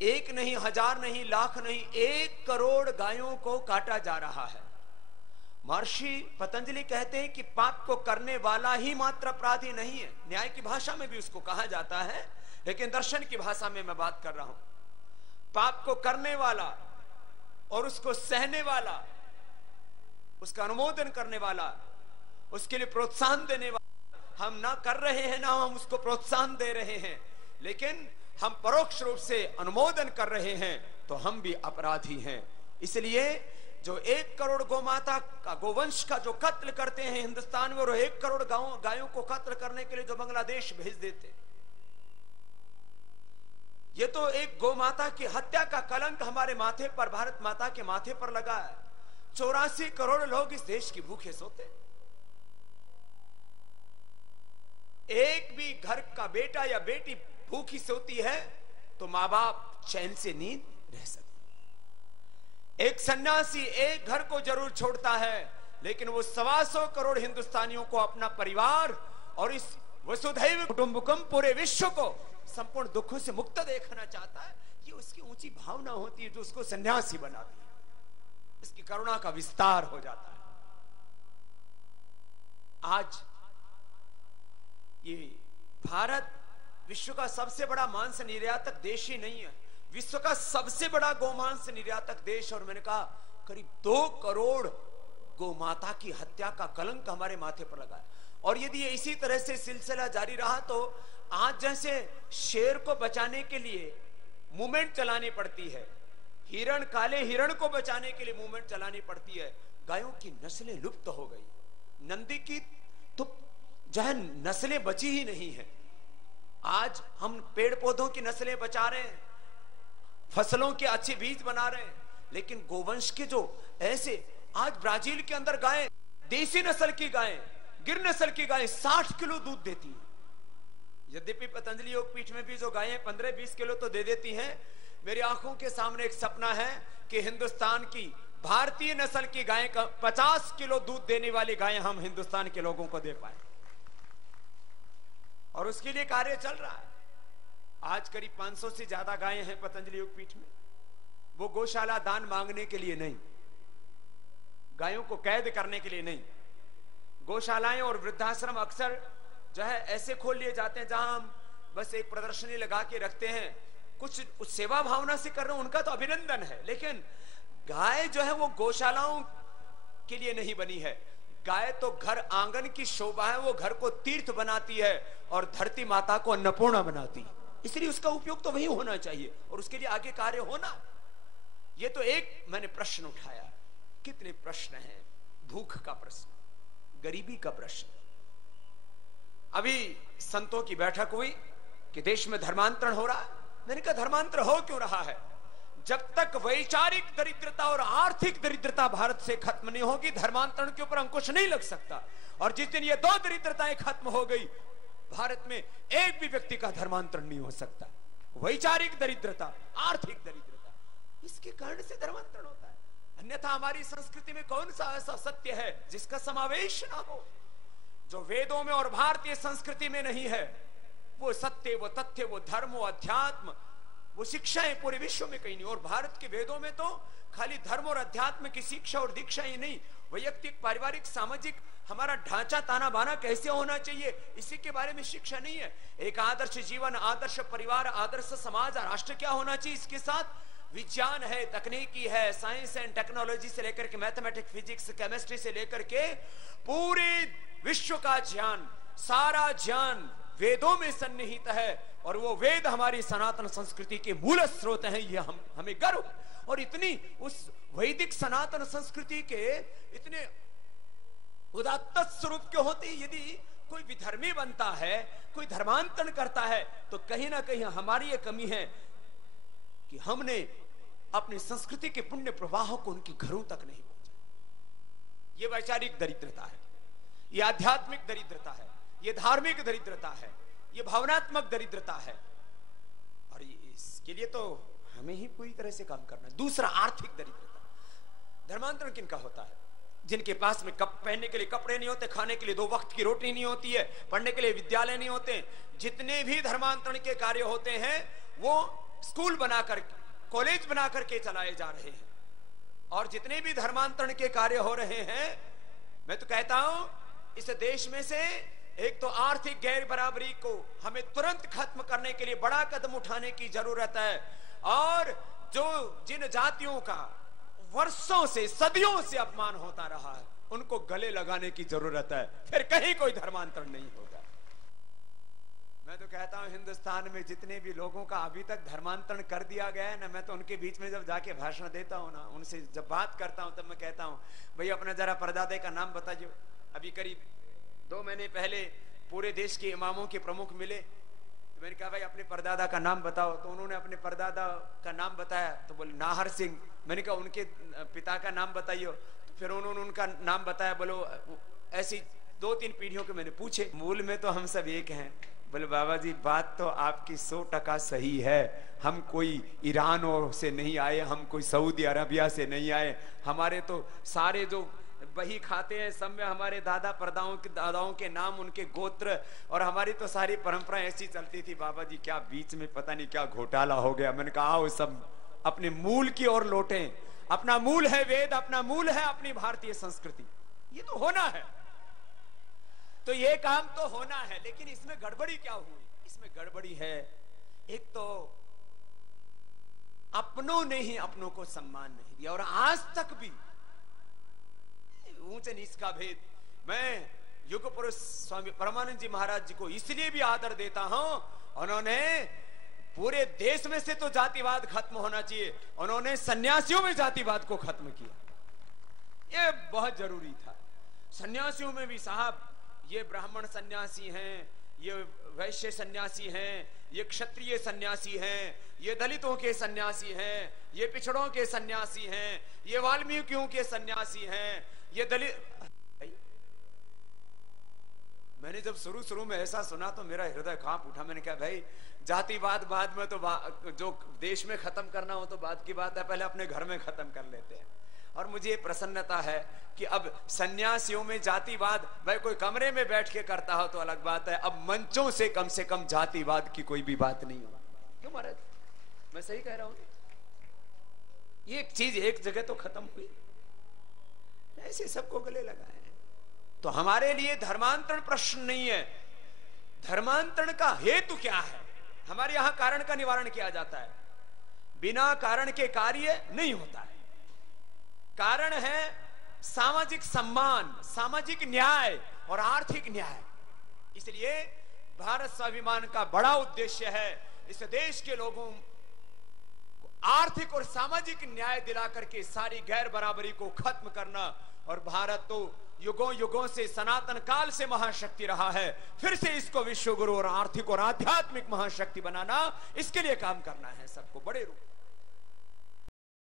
एक नहीं, हजार नहीं, लाख नहीं, 1 करोड़ गायों को काटा जा रहा है। महर्षि पतंजलि कहते हैं कि पाप को करने वाला ही मात्र अपराधी नहीं है। न्याय की भाषा में भी उसको कहा जाता है, लेकिन दर्शन की भाषा में मैं बात कर रहा हूं। पाप को करने वाला और उसको सहने वाला, उसका अनुमोदन करने वाला, उसके लिए प्रोत्साहन देने वाला, हम ना कर रहे हैं ना हम उसको प्रोत्साहन दे रहे हैं, लेकिन हम परोक्ष रूप से अनुमोदन कर रहे हैं, तो हम भी अपराधी हैं। इसलिए जो 1 करोड़ गोमाता का, गोवंश का जो कत्ल करते हैं हिंदुस्तान में, और 1 करोड़ गायों को कत्ल करने के लिए जो बांग्लादेश भेज देते, ये तो एक गोमाता की हत्या का कलंक हमारे माथे पर, भारत माता के माथे पर लगा है। 84 करोड़ लोग इस देश की भूखे सोते। एक भी घर का बेटा या बेटी भूखी सोती है तो मां बाप चैन से नींद रह सकते। एक सन्यासी एक घर को जरूर छोड़ता है, लेकिन वो 125 करोड़ हिंदुस्तानियों को, अपना परिवार और इस वसुधैव कुटुंबकम पूरे विश्व को संपूर्ण दुखों से मुक्त देखना चाहता है। ये उसकी ऊंची भावना होती है जो उसको सन्यासी बनाती है, इसकी करुणा का विस्तार हो जाता है। आज ये भारत विश्व का सबसे बड़ा मांस निर्यातक देश ही नहीं है, विश्व का सबसे बड़ा गोमांस निर्यातक देश। और मैंने कहा करीब 2 करोड़ गोमाता की हत्या का कलंक हमारे माथे पर लगा है। और यदि ये इसी तरह से सिलसिला जारी रहा तो आज जैसे शेर को बचाने के लिए मूवमेंट चलानी पड़ती है, हिरण, काले हिरण को बचाने के लिए मूवमेंट चलानी पड़ती है, गायों की नस्लें लुप्त हो गई। नंदी की तो जो है नस्लें बची ही नहीं है। आज हम पेड़ पौधों की नस्लें बचा रहे हैं, फसलों के अच्छे बीज बना रहे हैं, लेकिन गोवंश के जो ऐसे, आज ब्राजील के अंदर गायें, देसी नस्ल की गायें, गिर नस्ल की गायें 60 किलो दूध देती हैं। यद्यपि पतंजलि योगपीठ में भी जो गायें 15-20 किलो तो दे देती हैं, मेरी आंखों के सामने एक सपना है कि हिंदुस्तान की भारतीय नस्ल की गायें का 50 किलो दूध देने वाली गायें हम हिंदुस्तान के लोगों को दे पाए, और उसके लिए कार्य चल रहा है। आज करीब 500 से ज्यादा गायें हैं पतंजलि योगपीठ में। वो गौशाला दान मांगने के लिए नहीं, गायों को कैद करने के लिए नहीं। गौशालाएं और वृद्धाश्रम अक्सर जो है ऐसे खोल लिए जाते हैं जहां हम बस एक प्रदर्शनी लगा के रखते हैं, कुछ सेवा भावना से कर रहे हैं, उनका तो अभिनंदन है, लेकिन गाय जो है वो गौशालाओं के लिए नहीं बनी है। गाय तो घर आंगन की शोभा है, वो घर को तीर्थ बनाती है और धरती माता को अन्नपूर्णा बनाती है, इसलिए उसका उपयोग तो वही होना चाहिए और उसके लिए आगे कार्य होना। ये तो एक मैंने प्रश्न उठाया, कितने प्रश्न हैं। भूख का प्रश्न, गरीबी का प्रश्न। अभी संतों की बैठक हुई कि देश में धर्मांतरण हो रहा है। मैंने कहा धर्मांतरण हो क्यों रहा है? जब तक वैचारिक दरिद्रता और आर्थिक दरिद्रता भारत से खत्म नहीं होगी, धर्मांतरण के ऊपर अंकुश नहीं लग सकता। और जिस दिन ये 2 दरिद्रताएं खत्म हो गई, भारत में एक भी व्यक्ति का धर्मांतरण नहीं हो सकता। वैचारिक दरिद्रता, आर्थिक दरिद्रता, इसके कारण से धर्मांतरण होता है। अन्यथा हमारी संस्कृति में कौन सा ऐसा सत्य है जिसका समावेश ना हो, जो वेदों में और भारतीय संस्कृति में नहीं है? वो सत्य, वो तथ्य, वो धर्म, वो अध्यात्म, वो शिक्षाएं पूरे विश्व में कहीं नहीं। और भारत के वेदों में तो खाली धर्म और अध्यात्म की शिक्षा और दीक्षा ही नहीं, वैयक्तिक, पारिवारिक, सामाजिक हमारा ढांचा, ताना बाना कैसे होना चाहिए, इसी के बारे में शिक्षा नहीं है। एक आदर्श जीवन, आदर्श परिवार, आदर्श समाज, राष्ट्र क्या होना चाहिए, इसके साथ विज्ञान है, तकनीकी है, साइंस एंड टेक्नोलॉजी से लेकर के मैथमेटिक्स, फिजिक्स, केमिस्ट्री से लेकर के पूरे विश्व का ज्ञान, सारा ज्ञान वेदों में सन्निहित है। और वो वेद हमारी सनातन संस्कृति के मूल स्रोत हैं, ये हमें गर्व है। और इतनी उस वैदिक सनातन संस्कृति के इतने उदात्त स्वरूप के होते, यदि कोई विधर्मी बनता है, कोई धर्मांतरण करता है, तो कहीं ना कहीं हमारी ये कमी है कि हमने अपनी संस्कृति के पुण्य प्रवाह को उनके घरों तक नहीं पहुंचा। ये वैचारिक दरिद्रता है, ये आध्यात्मिक दरिद्रता है, ये धार्मिक दरिद्रता है, ये भावनात्मक दरिद्रता है। और इसके लिए तो हमें ही पूरी तरह से काम करना है। दूसरा, आर्थिक दरिद्रता। धर्मांतरण किनका होता है? जिनके पास में पहनने के लिए कपड़े नहीं होते, खाने के लिए 2 वक्त की रोटी नहीं होती है, पढ़ने के लिए विद्यालय नहीं होते। जितने भी धर्मांतरण के कार्य होते हैं वो स्कूल बनाकर, कॉलेज बना करके चलाए जा रहे हैं। और जितने भी धर्मांतरण के कार्य हो रहे हैं, मैं तो कहता हूं इस देश में से एक तो आर्थिक गैर बराबरी को हमें तुरंत खत्म करने के लिए बड़ा कदम उठाने की जरूरत है। और जो जिन जातियों का वर्षों से, सदियों से अपमान होता रहा है, उनको गले लगाने की जरूरत है, फिर कहीं कोई धर्मांतरण नहीं होगा। मैं तो कहता हूं हिंदुस्तान में जितने भी लोगों का अभी तक धर्मांतरण कर दिया गया है ना, मैं तो उनके बीच में जब जाके भाषण देता हूं ना, उनसे जब बात करता हूं, तब मैं कहता हूं भाई अपना जरा परदादे का नाम बताइए। अभी करीब 2 महीने पहले पूरे देश के इमामों के प्रमुख मिले, तो मैंने कहा भाई अपने परदादा का नाम बताओ। तो उन्होंने अपने परदादा का नाम बताया, तो बोले नाहर सिंह। मैंने कहा उनके पिता का नाम बताइए, तो फिर उन्होंने उनका नाम बताया। बोलो ऐसी 2-3 पीढ़ियों के मैंने पूछे, मूल में तो हम सब एक हैं। बोले बाबा जी बात तो आपकी 100% सही है, हम कोई ईरान और से नहीं आए, हम कोई सऊदी अरबिया से नहीं आए, हमारे तो सारे जो वही खाते हैं सब में हमारे दादाओं के नाम, उनके गोत्र, और हमारी तो सारी परंपरा ऐसी चलती थी। बाबा जी क्या बीच में पता नहीं क्या घोटाला हो गया। मैंने कहा आओ सब अपने मूल की ओर लौटें। अपना मूल है वेद, अपना मूल है अपनी भारतीय संस्कृति, ये तो होना है। तो ये काम तो होना है, लेकिन इसमें गड़बड़ी क्या हुई? इसमें गड़बड़ी है एक तो अपनों ने ही अपनों को सम्मान नहीं दिया, और आज तक भी ऊंच नीच का भेद। मैं युग पुरुष स्वामी परमानंद जी महाराज जी को इसलिए भी आदर देता हूं, उन्होंने पूरे देश में से तो जातिवाद खत्म होना चाहिए, उन्होंने सन्यासियों में जातिवाद को खत्म किया। ये बहुत जरूरी था। सन्यासियों में भी साहब, ये ब्राह्मण सन्यासी हैं, ये वैश्य सन्यासी हैं, ये क्षत्रिय सन्यासी हैं, ये दलितों के सन्यासी हैं, ये पिछड़ों के सन्यासी हैं, ये वाल्मीकियों के सन्यासी हैं, ये दलित। मैंने जब शुरू में ऐसा सुना तो मेरा हृदय कांप उठा। मैंने कहा भाई जातिवाद बाद में तो जो देश में खत्म करना हो तो बाद की बात है, पहले अपने घर में खत्म कर लेते हैं। और मुझे प्रसन्नता है कि अब सन्यासियों में जातिवाद, भाई कोई कमरे में बैठ के करता हो तो अलग बात है, अब मंचों से कम जातिवाद की कोई भी बात नहीं हो। क्यों महाराज, मैं सही कह रहा हूं? ये एक चीज एक जगह तो खत्म हुई, ऐसे सबको गले लगाए। तो हमारे लिए धर्मांतरण प्रश्न नहीं है। धर्मांतरण का हेतु क्या है? हमारे यहां कारण का निवारण किया जाता है, बिना कारण के कार्य नहीं होता है। कारण है सामाजिक सम्मान, सामाजिक न्याय और आर्थिक न्याय। इसलिए भारत स्वाभिमान का बड़ा उद्देश्य है इस देश के लोगों को आर्थिक और सामाजिक न्याय दिला करके सारी गैर बराबरी को खत्म करना। और भारत तो युगों युगों से, सनातन काल से महाशक्ति रहा है, फिर से इसको विश्व गुरु और आर्थिक और आध्यात्मिक महाशक्ति बनाना, इसके लिए काम करना है सबको बड़े रूप।